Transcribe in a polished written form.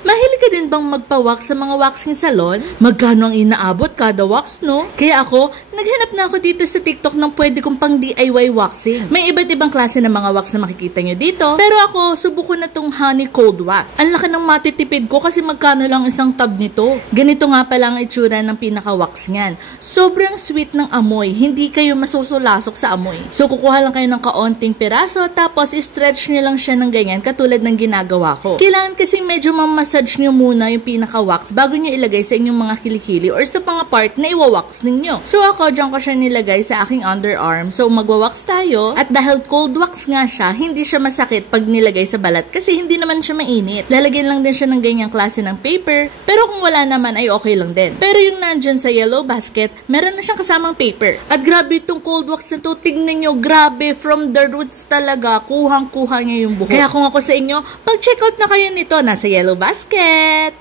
Mahilig ka din bang magpa-wax sa mga waxing salon? Magkano ang inaabot kada wax, no? Kaya ako, naghanap na ako dito sa TikTok ng pwede kong pang DIY waxing. May iba't ibang klase ng mga wax na makikita nyo dito. Pero ako, subukan na tong honey cold wax. Ang laki ng matitipid ko kasi magkano lang isang tab nito. Ganito nga pala ang itsura ng pinaka-wax niyan. Sobrang sweet ng amoy. Hindi kayo masusulasok sa amoy. So, kukuha lang kayo ng kaunting piraso tapos i-stretch nyo lang siya ng ganyan katulad ng ginagawa ko. Kailangan kasing medyo massage nyo muna yung pinaka-wax bago nyo ilagay sa inyong mga kilikili or sa mga part na iwa-wax ninyo. So ako, dyan ko siya nilagay sa aking underarm. So magwa-wax tayo at dahil cold wax nga siya, hindi siya masakit pag nilagay sa balat kasi hindi naman siya mainit. Lalagyan lang din siya ng ganyang klase ng paper pero kung wala naman ay okay lang din. Pero yung nandyan sa yellow basket, meron na siyang kasamang paper. At grabe itong cold wax na to. Tignan nyo, grabe, from the roots talaga, kuhang-kuha niya yung buhok. Kaya kung ako sa inyo, pag-check out na kayo nito, nasa yellow basket.